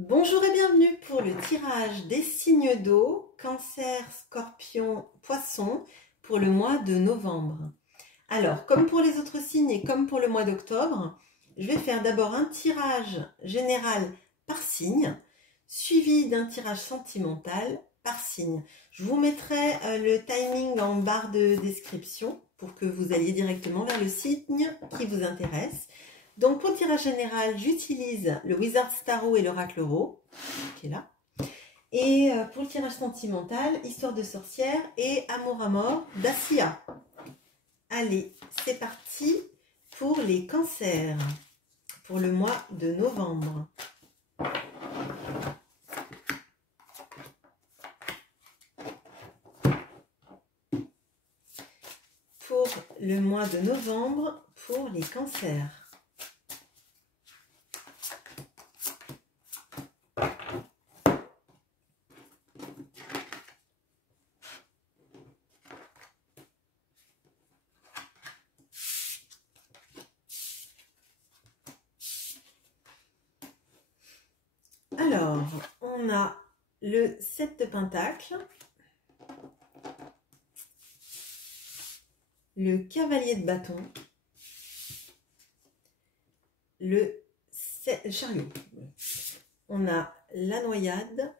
Bonjour et bienvenue pour le tirage des signes d'eau, Cancer, Scorpion, Poisson pour le mois de novembre. Alors, comme pour les autres signes et comme pour le mois d'octobre, je vais faire d'abord un tirage général par signe, suivi d'un tirage sentimental par signe. Je vous mettrai le timing en barre de description pour que vous alliez directement vers le signe qui vous intéresse. Donc pour le tirage général, j'utilise le Wizard's Tarot et l'Oracle Euro, qui est là. Et pour le tirage sentimental, Histoire de sorcière et Amour à mort d'Assia. Allez, c'est parti pour les cancers, pour le mois de novembre. Pour le mois de novembre, pour les cancers. Alors, on a le 7 de Pentacle, le Cavalier de Bâton, le Chariot. On a la Noyade,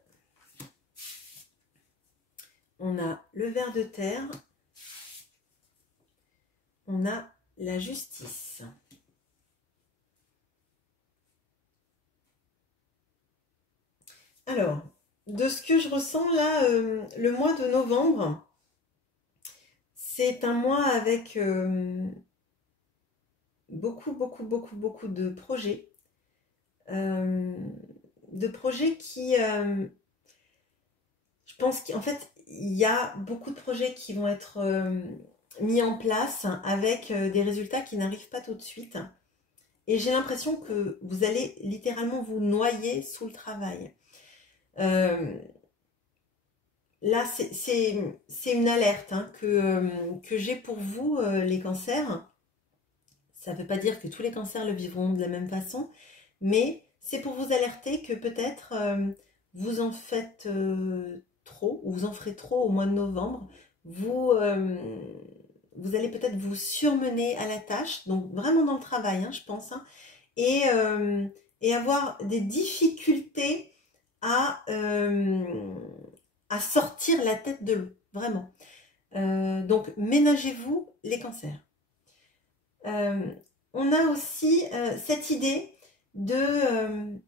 on a le Ver de Terre, on a la Justice. Alors, de ce que je ressens là, le mois de novembre, c'est un mois avec beaucoup de projets. Qui, je pense qu'en fait, il y a beaucoup de projets qui vont être mis en place avec des résultats qui n'arrivent pas tout de suite. Et j'ai l'impression que vous allez littéralement vous noyer sous le travail. Là, c'est une alerte hein, que j'ai pour vous, les cancers. Ça ne veut pas dire que tous les cancers le vivront de la même façon, mais c'est pour vous alerter que peut-être vous en faites trop, ou vous en ferez trop au mois de novembre. Vous allez peut-être vous surmener à la tâche, donc vraiment dans le travail, hein, je pense, hein, et avoir des difficultés à sortir la tête de l'eau, vraiment. Donc, ménagez-vous les cancers. On a aussi cette idée de...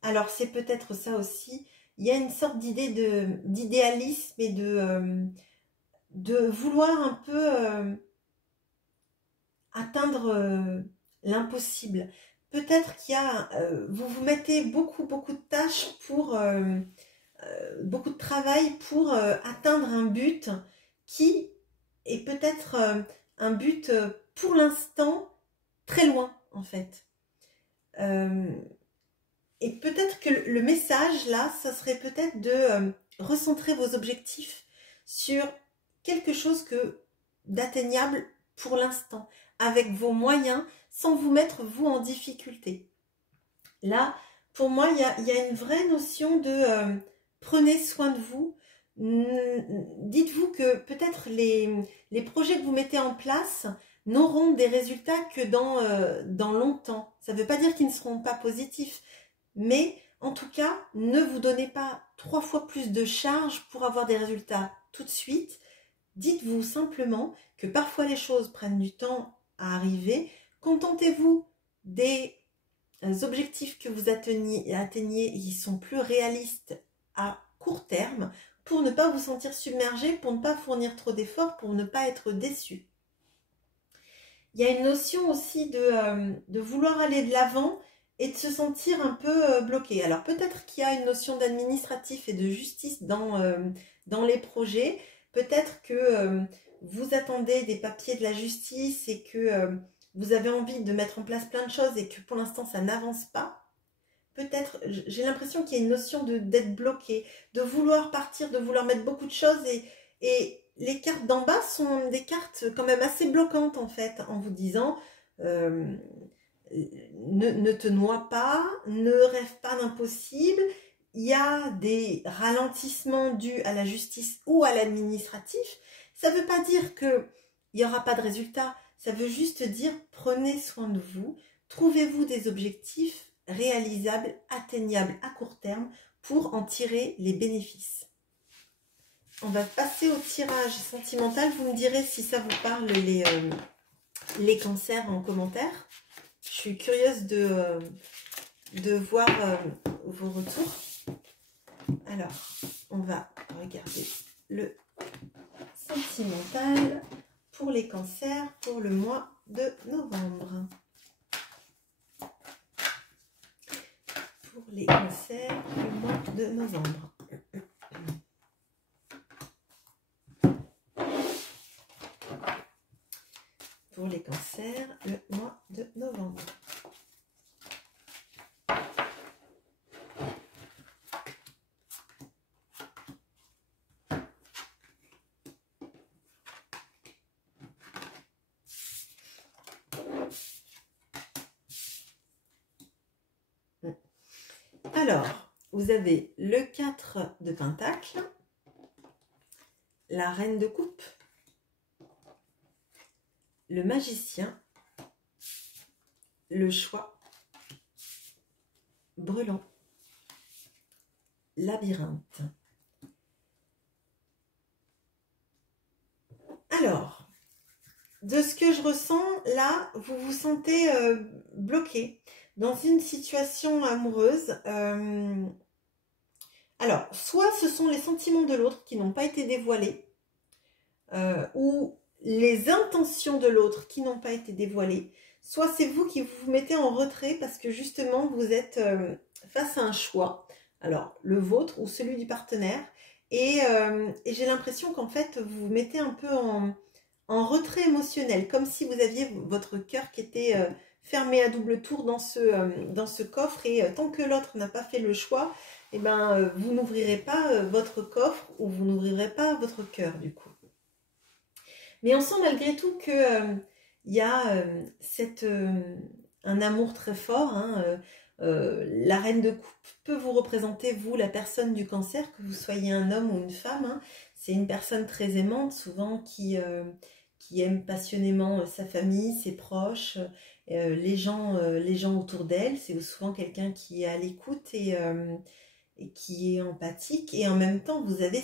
alors, c'est peut-être ça aussi. Il y a une sorte d'idée d'idéalisme et de vouloir un peu atteindre l'impossible. Peut-être qu'il y a... vous vous mettez beaucoup de tâches pour... beaucoup de travail pour atteindre un but qui est peut-être un but pour l'instant très loin en fait. Et peut-être que le message là, ça serait peut-être de recentrer vos objectifs sur quelque chose d'atteignable pour l'instant, avec vos moyens, sans vous mettre vous en difficulté. Là, pour moi, il y a une vraie notion de prenez soin de vous. Dites-vous que peut-être les projets que vous mettez en place n'auront des résultats que dans longtemps. Ça ne veut pas dire qu'ils ne seront pas positifs, mais en tout cas, ne vous donnez pas 3 fois plus de charge pour avoir des résultats tout de suite. Dites-vous simplement que parfois les choses prennent du temps à arriver. Contentez-vous des objectifs que vous atteignez qui sont plus réalistes à court terme pour ne pas vous sentir submergé, pour ne pas fournir trop d'efforts, pour ne pas être déçu. Il y a une notion aussi de vouloir aller de l'avant et de se sentir un peu bloqué. Alors peut-être qu'il y a une notion d'administratif et de justice dans les projets. Peut-être que vous attendez des papiers de la justice et que vous avez envie de mettre en place plein de choses et que pour l'instant ça n'avance pas. Peut-être, j'ai l'impression qu'il y a une notion d'être bloqué, de vouloir partir, de vouloir mettre beaucoup de choses et les cartes d'en bas sont des cartes quand même assez bloquantes en fait, en vous disant ne te noie pas, ne rêve pas d'impossible. Il y a des ralentissements dus à la justice ou à l'administratif. Ça ne veut pas dire qu'il n'y aura pas de résultat. Ça veut juste dire prenez soin de vous, trouvez-vous des objectifs réalisables, atteignables à court terme pour en tirer les bénéfices. On va passer au tirage sentimental. Vous me direz si ça vous parle les cancers en commentaire. Je suis curieuse de voir vos retours. Alors, on va regarder le sentimental pour les cancers pour le mois de novembre. Pour les cancers, le mois de novembre. Pour les cancers, le mois de novembre. Alors, vous avez le 4 de Pentacle, la Reine de Coupe, le Magicien, le Choix, Brûlant, Labyrinthe. Alors, de ce que je ressens, là, vous vous sentez bloqué dans une situation amoureuse. Alors, soit ce sont les sentiments de l'autre qui n'ont pas été dévoilés, ou les intentions de l'autre qui n'ont pas été dévoilées, soit c'est vous qui vous mettez en retrait parce que justement vous êtes face à un choix, alors le vôtre ou celui du partenaire, et j'ai l'impression qu'en fait vous vous mettez un peu en retrait émotionnel, comme si vous aviez votre cœur qui était fermé à double tour dans ce coffre, et tant que l'autre n'a pas fait le choix, eh ben, vous n'ouvrirez pas votre coffre, ou vous n'ouvrirez pas votre cœur du coup. Mais on sent malgré tout que y a un amour très fort. Hein, la Reine de Coupe peut vous représenter, vous, la personne du cancer, que vous soyez un homme ou une femme. Hein. C'est une personne très aimante, souvent qui aime passionnément sa famille, ses proches, les gens autour d'elle. C'est souvent quelqu'un qui est à l'écoute et qui est empathique. Et en même temps, vous avez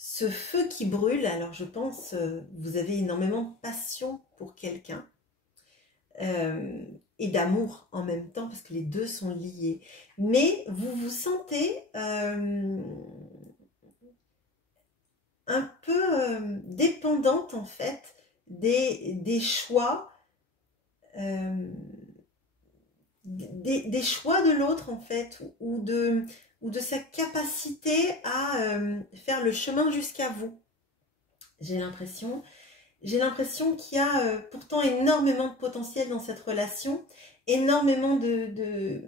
ce feu qui brûle. Alors je pense, vous avez énormément de passion pour quelqu'un et d'amour en même temps, parce que les deux sont liés. Mais vous vous sentez un peu dépendante en fait des choix, des choix de l'autre en fait, ou de sa capacité à faire le chemin jusqu'à vous. J'ai l'impression qu'il y a pourtant énormément de potentiel dans cette relation, énormément de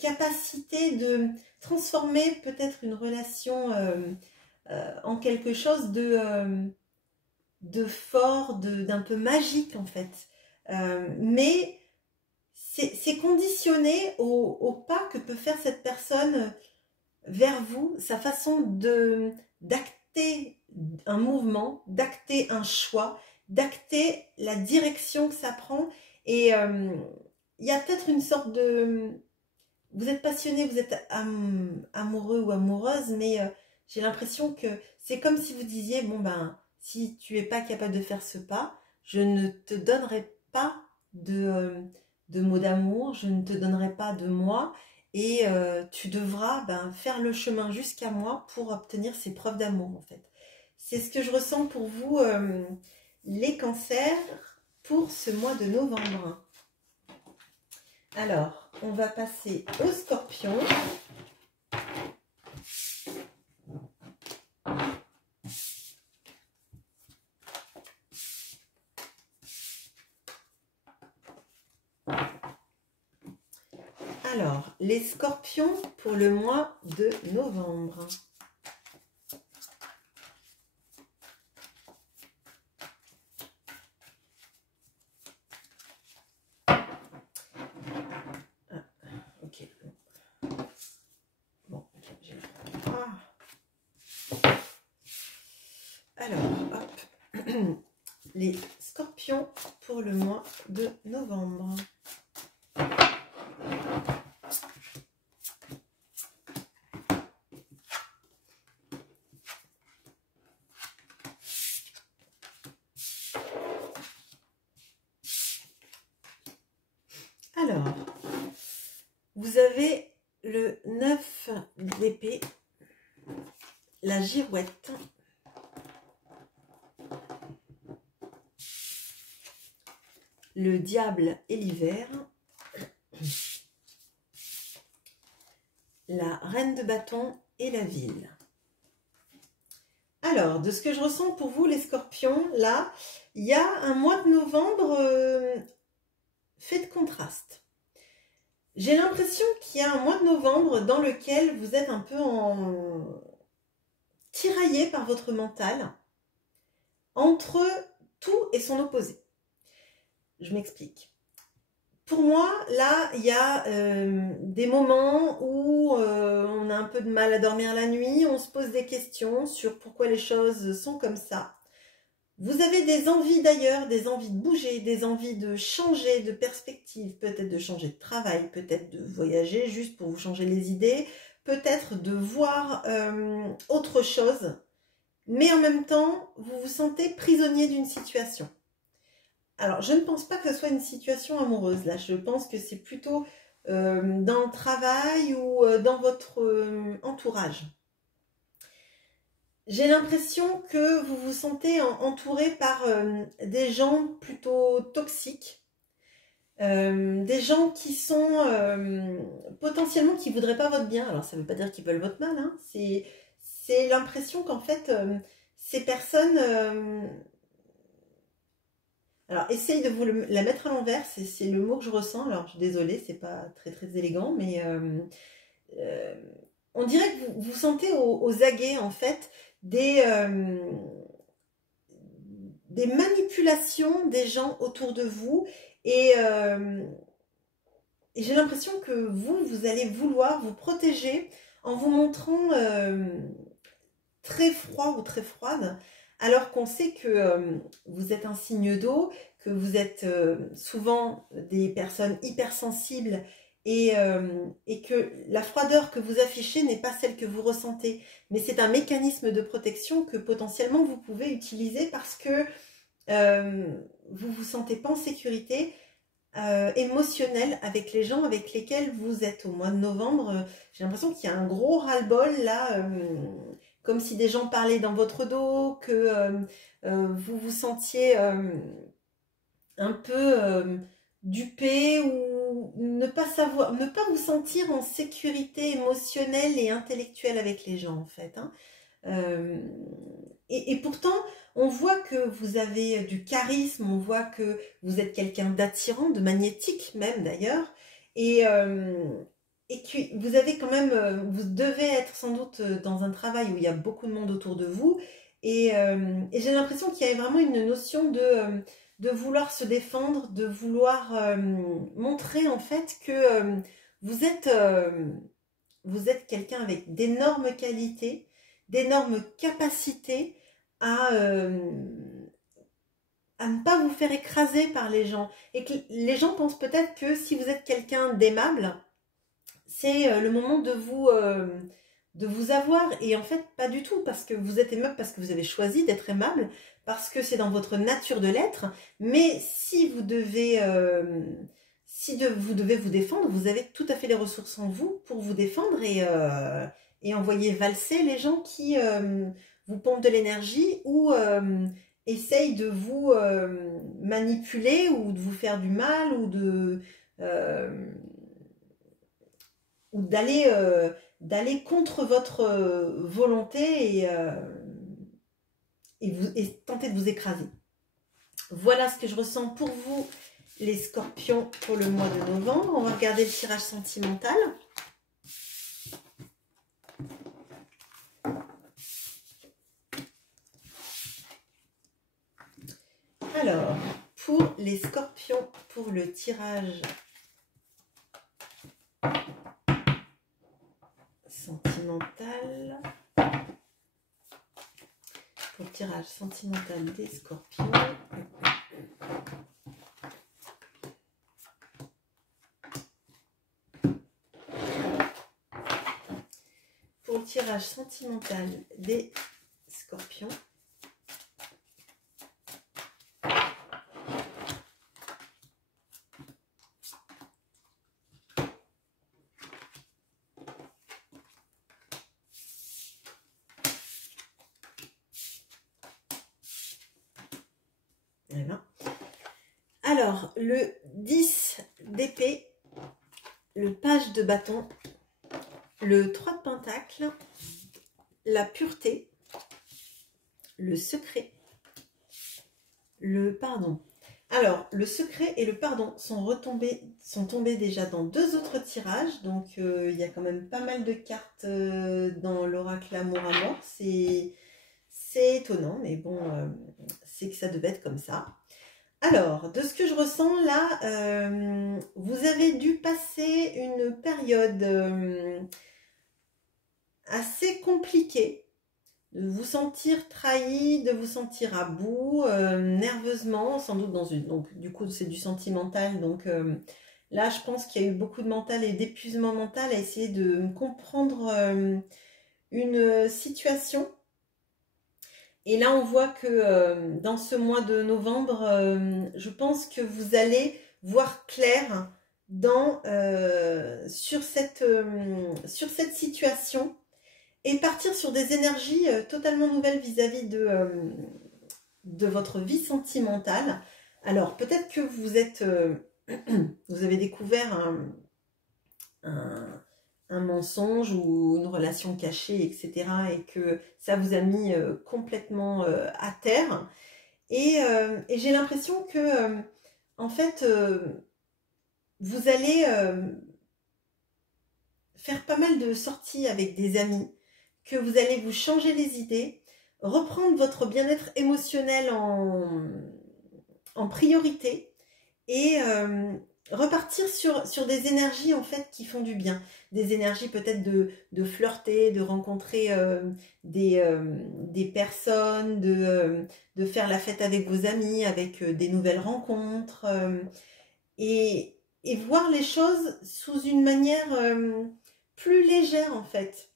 capacité de transformer peut-être une relation en quelque chose de fort, d'un peu magique en fait. Mais c'est conditionné au pas que peut faire cette personne vers vous, sa façon d'acter un mouvement, d'acter un choix, d'acter la direction que ça prend. Et il y a peut-être une sorte de... Vous êtes passionné, vous êtes amoureux ou amoureuse, mais j'ai l'impression que c'est comme si vous disiez, bon ben, si tu n'es pas capable de faire ce pas, je ne te donnerai pas de mots d'amour, je ne te donnerai pas de moi, et tu devras faire le chemin jusqu'à moi pour obtenir ces preuves d'amour en fait. C'est ce que je ressens pour vous, les cancers, pour ce mois de novembre. Alors, on va passer aux scorpions. Alors, les scorpions pour le mois de novembre. les scorpions pour le mois de novembre. Alors, vous avez le 9 d'épée, la girouette, le diable et l'hiver, la reine de bâton et la ville. Alors, de ce que je ressens pour vous, les scorpions, là, il y a un mois de novembre fait de contraste. J'ai l'impression qu'il y a un mois de novembre dans lequel vous êtes un peu tiraillé par votre mental entre tout et son opposé. Je m'explique. Pour moi, là, il y a des moments où on a un peu de mal à dormir la nuit, on se pose des questions sur pourquoi les choses sont comme ça. Vous avez des envies d'ailleurs, des envies de bouger, des envies de changer de perspective, peut-être de changer de travail, peut-être de voyager juste pour vous changer les idées, peut-être de voir autre chose, mais en même temps, vous vous sentez prisonnier d'une situation. Alors, je ne pense pas que ce soit une situation amoureuse, là. Je pense que c'est plutôt dans le travail ou dans votre entourage. J'ai l'impression que vous vous sentez entouré par des gens plutôt toxiques, des gens qui sont potentiellement qui ne voudraient pas votre bien. Alors, ça ne veut pas dire qu'ils veulent votre mal, hein. C'est l'impression qu'en fait, ces personnes... alors, essaye de vous la mettre à l'envers, c'est le mot que je ressens. Alors, je suis désolée, c'est pas très très élégant, mais on dirait que vous vous sentez aux aguets, en fait, des manipulations des gens autour de vous. Et j'ai l'impression que vous allez vouloir vous protéger en vous montrant très froid ou très froide, alors qu'on sait que vous êtes un signe d'eau, que vous êtes souvent des personnes hypersensibles et que la froideur que vous affichez n'est pas celle que vous ressentez, mais c'est un mécanisme de protection que potentiellement vous pouvez utiliser parce que vous vous sentez pas en sécurité émotionnelle avec les gens avec lesquels vous êtes. Au mois de novembre, j'ai l'impression qu'il y a un gros ras-le-bol là, comme si des gens parlaient dans votre dos, que vous vous sentiez un peu dupé ou ne pas savoir, ne pas vous sentir en sécurité émotionnelle et intellectuelle avec les gens en fait, hein. Et pourtant, on voit que vous avez du charisme, on voit que vous êtes quelqu'un d'attirant, de magnétique même d'ailleurs, et que vous avez quand même, vous devez être sans doute dans un travail où il y a beaucoup de monde autour de vous, et j'ai l'impression qu'il y a vraiment une notion de vouloir se défendre, de vouloir montrer en fait que vous êtes quelqu'un avec d'énormes qualités, d'énormes capacités à ne pas vous faire écraser par les gens. Et que les gens pensent peut-être que si vous êtes quelqu'un d'aimable, c'est le moment de vous avoir. Et en fait, pas du tout, parce que vous êtes aimable, parce que vous avez choisi d'être aimable, parce que c'est dans votre nature de l'être. Mais si vous devez... vous devez vous défendre, vous avez tout à fait les ressources en vous pour vous défendre et envoyer valser les gens qui vous pompent de l'énergie ou essayent de vous manipuler ou de vous faire du mal ou d'aller contre votre volonté et tenter de vous écraser. Voilà ce que je ressens pour vous, les scorpions, pour le mois de novembre. On va regarder le tirage sentimental. Alors, pour les scorpions, pour le tirage sentimental, pour le tirage sentimental des Scorpions. Pour le tirage sentimental des Scorpions. Voilà. Alors, le 10 d'épée, le page de bâton, le 3 de pentacle, la pureté, le secret, le pardon. Alors, le secret et le pardon sont tombés déjà dans 2 autres tirages. Donc, il y a quand même pas mal de cartes dans l'oracle amour à mort. C'est étonnant, mais bon, c'est que ça devait être comme ça. Alors, de ce que je ressens là, vous avez dû passer une période assez compliquée, de vous sentir trahi, de vous sentir à bout, nerveusement, sans doute dans une... Donc, du coup, c'est du sentimental. Donc, là, je pense qu'il y a eu beaucoup de mental et d'épuisement mental à essayer de comprendre une situation. Et là, on voit que dans ce mois de novembre, je pense que vous allez voir clair sur cette situation et partir sur des énergies totalement nouvelles vis-à-vis de votre vie sentimentale. Alors, peut-être que vous êtes, vous avez découvert un mensonge ou une relation cachée, etc. et que ça vous a mis complètement à terre. Et j'ai l'impression que, en fait, vous allez faire pas mal de sorties avec des amis, que vous allez vous changer les idées, reprendre votre bien-être émotionnel en priorité et repartir sur des énergies en fait qui font du bien, des énergies peut-être de flirter, de rencontrer des personnes, de faire la fête avec vos amis, avec des nouvelles rencontres et voir les choses sous une manière plus légère en fait.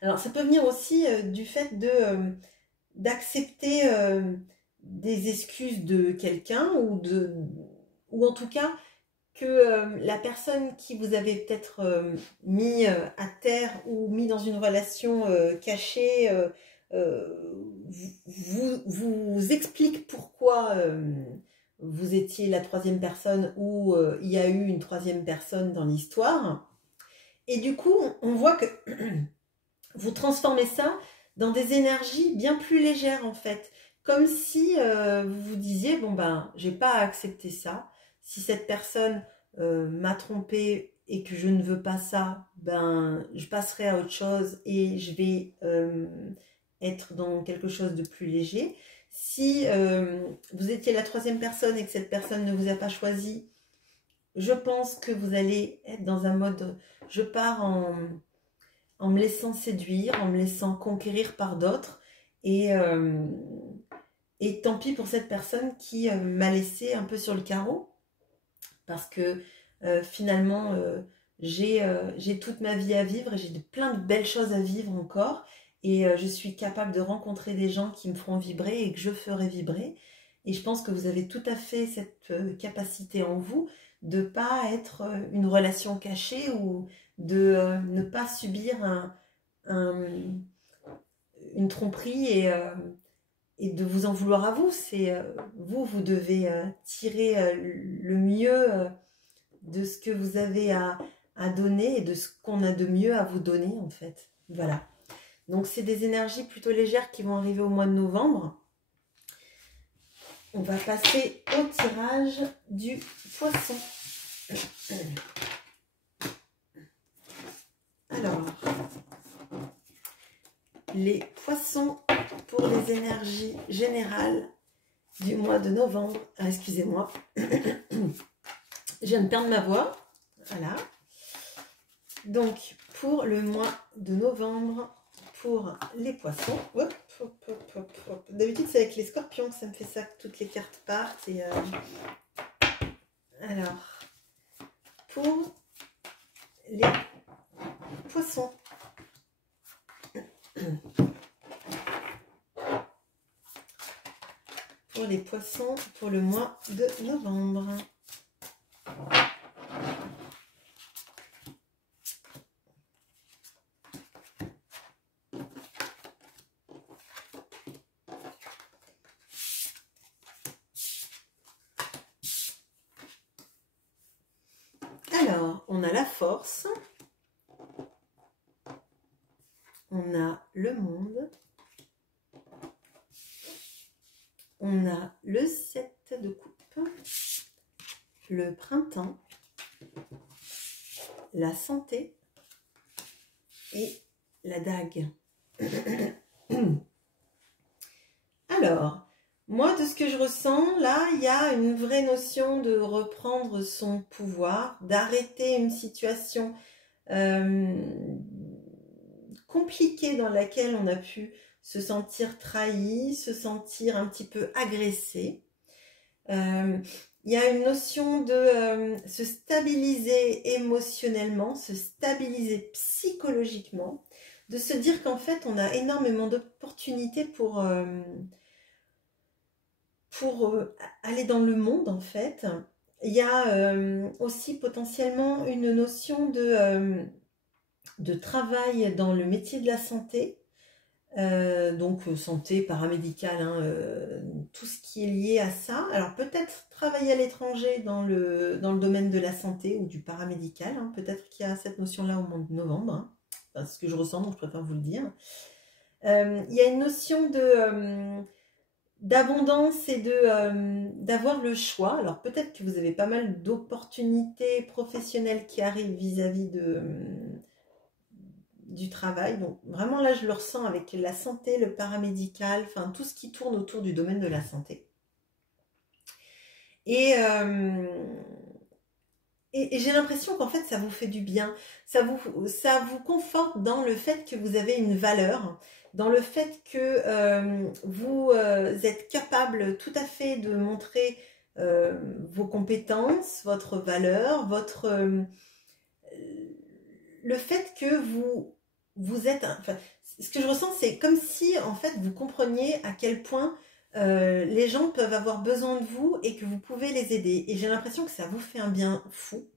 Alors ça peut venir aussi du fait d'accepter des excuses de quelqu'un ou en tout cas que la personne qui vous avez peut-être mis à terre ou mis dans une relation cachée vous explique pourquoi vous étiez la 3e personne ou il y a eu une 3e personne dans l'histoire. Et du coup, on voit que vous transformez ça dans des énergies bien plus légères en fait. Comme si vous vous disiez, bon ben, j'ai pas à accepter ça. Si cette personne m'a trompé et que je ne veux pas ça, ben, je passerai à autre chose et je vais être dans quelque chose de plus léger. Si vous étiez la 3e personne et que cette personne ne vous a pas choisi, je pense que vous allez être dans un mode, je pars en me laissant séduire, en me laissant conquérir par d'autres. Et tant pis pour cette personne qui m'a laissé un peu sur le carreau. Parce que finalement, j'ai toute ma vie à vivre et j'ai plein de belles choses à vivre encore. Et je suis capable de rencontrer des gens qui me feront vibrer et que je ferai vibrer. Et je pense que vous avez tout à fait cette capacité en vous de ne pas être une relation cachée ou de ne pas subir une tromperie et de vous en vouloir à vous. C'est vous devez tirer le mieux de ce que vous avez à donner et de ce qu'on a de mieux à vous donner en fait. Voilà. Donc c'est des énergies plutôt légères qui vont arriver au mois de novembre. On va passer au tirage du poisson. Alors, les poissons pour les énergies générales du mois de novembre. Ah, excusez-moi. Je viens de perdre ma voix. Voilà. Donc, pour le mois de novembre, pour les poissons. Hop, D'habitude, c'est avec les scorpions que ça me fait ça, que toutes les cartes partent. Et, alors, pour les poissons. Pour les poissons, pour le mois de novembre. Alors, on a la force, on a le monde, on a le 7 de coupe, le printemps, la santé et la dague. Alors, moi, de ce que je ressens, là, il y a une vraie notion de reprendre son pouvoir, d'arrêter une situation compliquée dans laquelle on a pu se sentir trahi, se sentir un petit peu agressé. Il y a une notion de se stabiliser émotionnellement, se stabiliser psychologiquement, de se dire qu'en fait, on a énormément d'opportunités pour aller dans le monde, en fait. Il y a aussi potentiellement une notion de travail dans le métier de la santé, donc santé paramédicale, hein, tout ce qui est lié à ça. Alors peut-être travailler à l'étranger dans le domaine de la santé ou du paramédical, hein. Peut-être qu'il y a cette notion-là au mois de novembre, hein. Enfin, ce que je ressens, donc je préfère vous le dire. Il y a une notion d'abondance et d'avoir le choix. Alors peut-être que vous avez pas mal d'opportunités professionnelles qui arrivent vis-à-vis du travail. Donc vraiment là je le ressens avec la santé, le paramédical, enfin tout ce qui tourne autour du domaine de la santé. Et j'ai l'impression qu'en fait ça vous fait du bien, ça vous conforte dans le fait que vous avez une valeur, dans le fait que vous êtes capable tout à fait de montrer vos compétences, votre valeur, le fait que vous êtes... Enfin, ce que je ressens, c'est comme si en fait vous compreniez à quel point les gens peuvent avoir besoin de vous et que vous pouvez les aider. Et j'ai l'impression que ça vous fait un bien fou.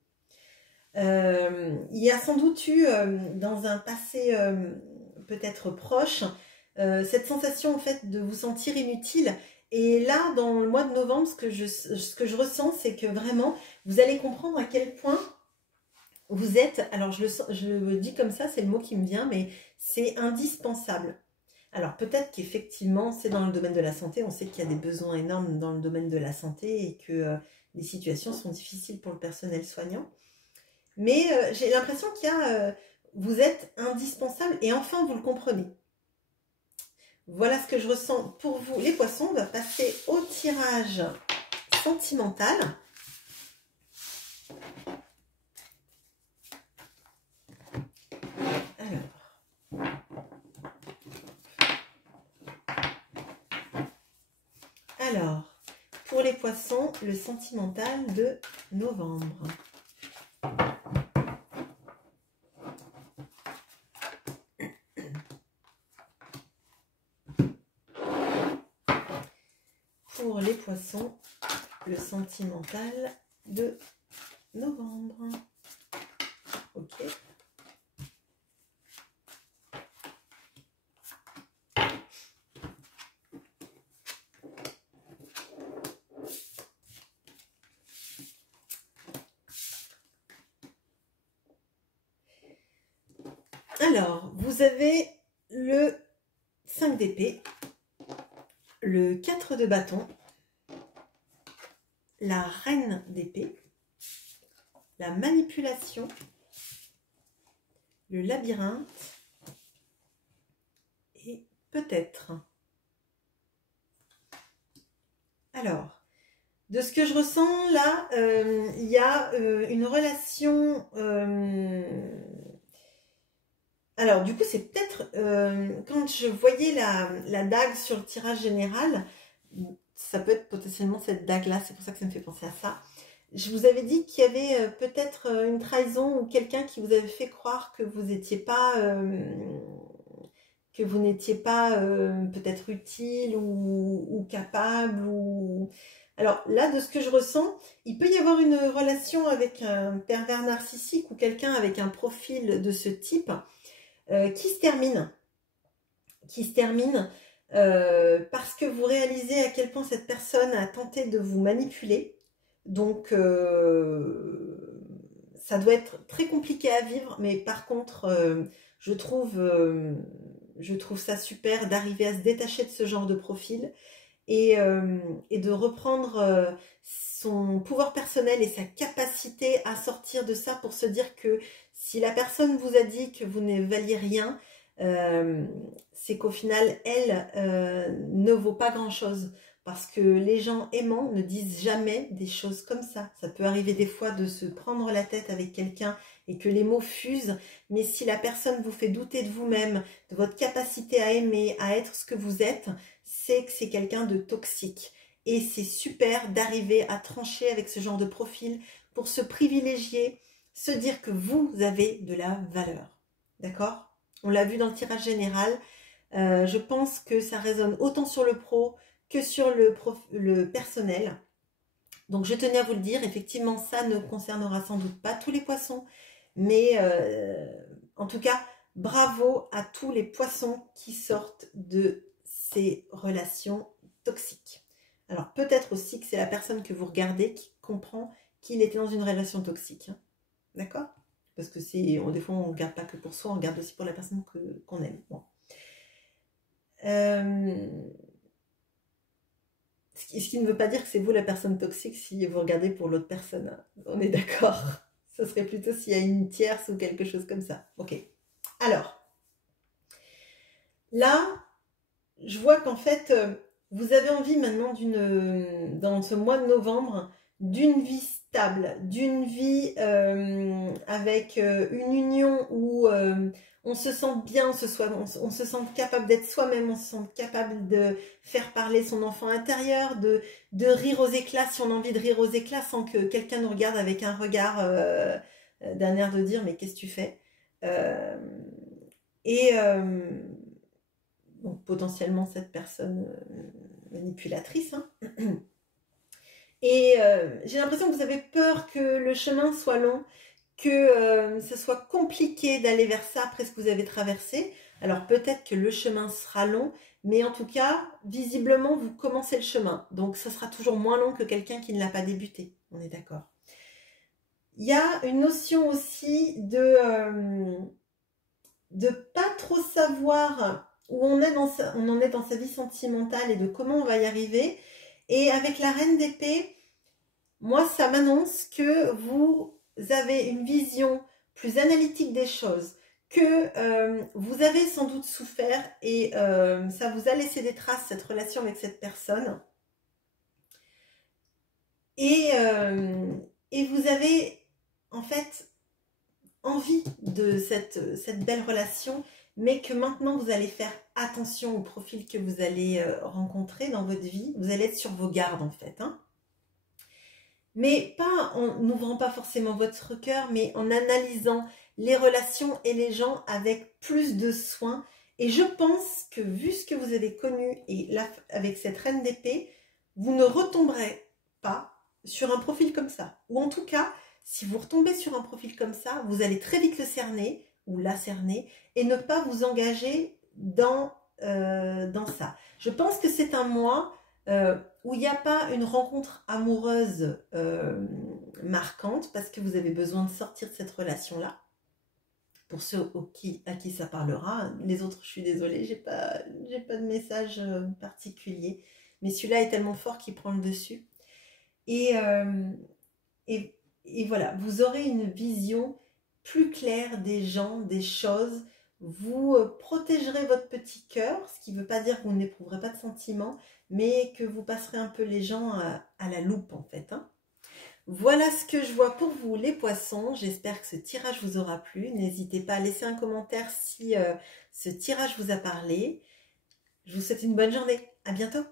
Il y a sans doute eu dans un passé peut-être proche cette sensation en fait de vous sentir inutile. Et là, dans le mois de novembre, ce que je ressens, c'est que vraiment, vous allez comprendre à quel point vous êtes, alors je le dis comme ça, c'est le mot qui me vient, mais c'est indispensable. Alors peut-être qu'effectivement, c'est dans le domaine de la santé, on sait qu'il y a des besoins énormes dans le domaine de la santé et que les situations sont difficiles pour le personnel soignant. Mais j'ai l'impression qu'il y a, vous êtes indispensable et enfin vous le comprenez. Voilà ce que je ressens pour vous les poissons. On va passer au tirage sentimental. Alors, pour les poissons, le sentimental de novembre. Pour les poissons, le sentimental de novembre. Ok. Alors, vous avez le 5 d'épée, le 4 de bâton, la reine d'épée, la manipulation, le labyrinthe et peut-être. Alors, de ce que je ressens là, il y a une relation... Alors, du coup, c'est peut-être, quand je voyais la dague sur le tirage général, ça peut être potentiellement cette dague-là, c'est pour ça que ça me fait penser à ça. Je vous avais dit qu'il y avait peut-être une trahison ou quelqu'un qui vous avait fait croire que vous n'étiez pas, peut-être utile ou capable ou... Alors là, de ce que je ressens, il peut y avoir une relation avec un pervers narcissique ou quelqu'un avec un profil de ce type qui se termine. Parce que vous réalisez à quel point cette personne a tenté de vous manipuler. Donc, ça doit être très compliqué à vivre, mais par contre, je trouve ça super d'arriver à se détacher de ce genre de profil et de reprendre son pouvoir personnel et sa capacité à sortir de ça pour se dire que si la personne vous a dit que vous ne valiez rien, c'est qu'au final, elle ne vaut pas grand-chose. Parce que les gens aimants ne disent jamais des choses comme ça. Ça peut arriver des fois de se prendre la tête avec quelqu'un et que les mots fusent. Mais si la personne vous fait douter de vous-même, de votre capacité à aimer, à être ce que vous êtes, c'est que c'est quelqu'un de toxique. Et c'est super d'arriver à trancher avec ce genre de profil pour se privilégier, se dire que vous avez de la valeur. D'accord ? On l'a vu dans le tirage général. Je pense que ça résonne autant sur le pro que sur le personnel. Donc je tenais à vous le dire, effectivement ça ne concernera sans doute pas tous les poissons, mais en tout cas, bravo à tous les poissons qui sortent de ces relations toxiques. Alors peut-être aussi que c'est la personne que vous regardez qui comprend qu'il était dans une relation toxique. Hein. D'accord ? Parce que des fois on ne regarde pas que pour soi, on regarde aussi pour la personne qu'on aime. Bon. Ce qui ne veut pas dire que c'est vous la personne toxique si vous regardez pour l'autre personne. Hein. On est d'accord. Ce serait plutôt s'il y a une tierce ou quelque chose comme ça. Ok. Alors, là, je vois qu'en fait, vous avez envie maintenant dans ce mois de novembre, d'une vie stable, d'une vie avec une union où on se sent bien, on se sent capable d'être soi-même, on se sent capable de faire parler son enfant intérieur, de rire aux éclats si on a envie de rire aux éclats sans que quelqu'un nous regarde avec un regard d'un air de dire mais qu'est-ce que tu fais et donc potentiellement cette personne manipulatrice. Hein. Et j'ai l'impression que vous avez peur que le chemin soit long, que ce soit compliqué d'aller vers ça après ce que vous avez traversé. Alors peut-être que le chemin sera long, mais en tout cas, visiblement, vous commencez le chemin. Donc ça sera toujours moins long que quelqu'un qui ne l'a pas débuté. On est d'accord. Il y a une notion aussi de pas trop savoir où on en est dans sa vie sentimentale et de comment on va y arriver. Et avec la reine d'épée, moi, ça m'annonce que vous avez une vision plus analytique des choses, que vous avez sans doute souffert et ça vous a laissé des traces, cette relation avec cette personne. Et vous avez en fait envie de cette belle relation, mais que maintenant vous allez faire attention au profil que vous allez rencontrer dans votre vie. Vous allez être sur vos gardes en fait. Hein. Mais pas en n'ouvrant pas forcément votre cœur, mais en analysant les relations et les gens avec plus de soin. Et je pense que vu ce que vous avez connu, et là, avec cette reine d'épée, vous ne retomberez pas sur un profil comme ça. Ou en tout cas, si vous retombez sur un profil comme ça, vous allez très vite le cerner, ou la cerner, et ne pas vous engager dans ça. Je pense que c'est un mois où il n'y a pas une rencontre amoureuse marquante, parce que vous avez besoin de sortir de cette relation-là. Pour ceux à qui ça parlera. Les autres, je suis désolée, j'ai pas de message particulier. Mais celui-là est tellement fort qu'il prend le dessus. Et voilà, vous aurez une vision plus claire des gens, des choses. Vous protégerez votre petit cœur, ce qui ne veut pas dire que vous n'éprouverez pas de sentiments, mais que vous passerez un peu les gens à la loupe en fait. Hein. Voilà ce que je vois pour vous, les poissons. J'espère que ce tirage vous aura plu. N'hésitez pas à laisser un commentaire si ce tirage vous a parlé. Je vous souhaite une bonne journée. À bientôt.